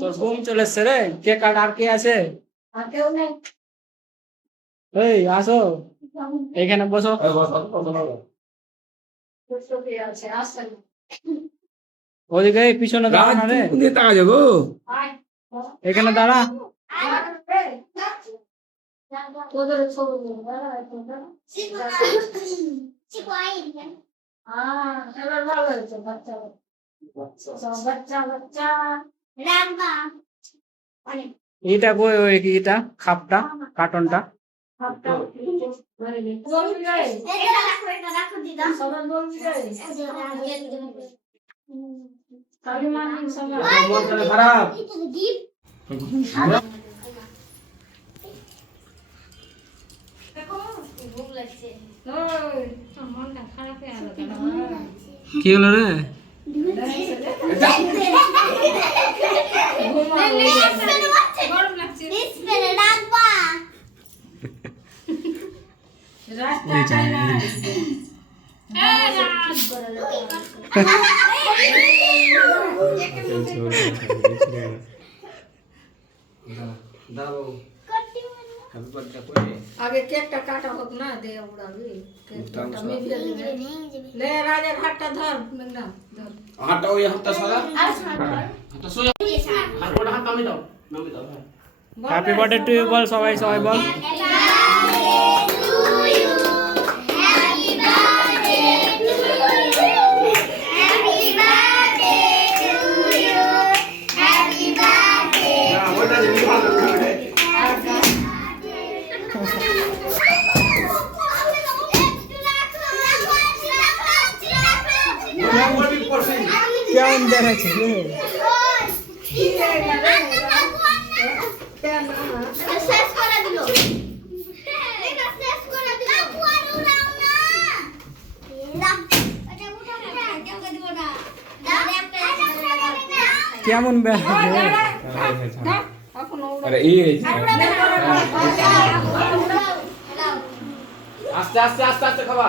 তোর ঘুম চলে এসছে রে, কে কাট আর কে আছে? এই আসো, এখানে বসো। ওদিকে এই পিছনে দাঁড়া না রে, এখানে দাঁড়া। এটা কই ওই এটা খাপটা কার্টনটা? খারাপ কি হলো রে? आगे केक टा काटा होत ना दे उड़ावी केक टा में ले राजा हाटटा धर मेघना धर हाटटा ओई हाटटा सारा हाटटा सोया আর কোটা হাত নামি দাও হ্যাঁ। হ্যাপি বার্থডে টু ইউ বল, সবাই সবাই বল। না ওটা জিনিস ভালো করে কেমন দেখাচ্ছে রে? শেষ করে দিল এটা শেষ করে দিল কাকু আর উড়াও না দাও এটা উঠা উঠা কেউ কে দিব না দাও একটা কেমন দেখাচ্ছে রে? আরে এই আস্তে আস্তে আস্তে আস্তে খাবা।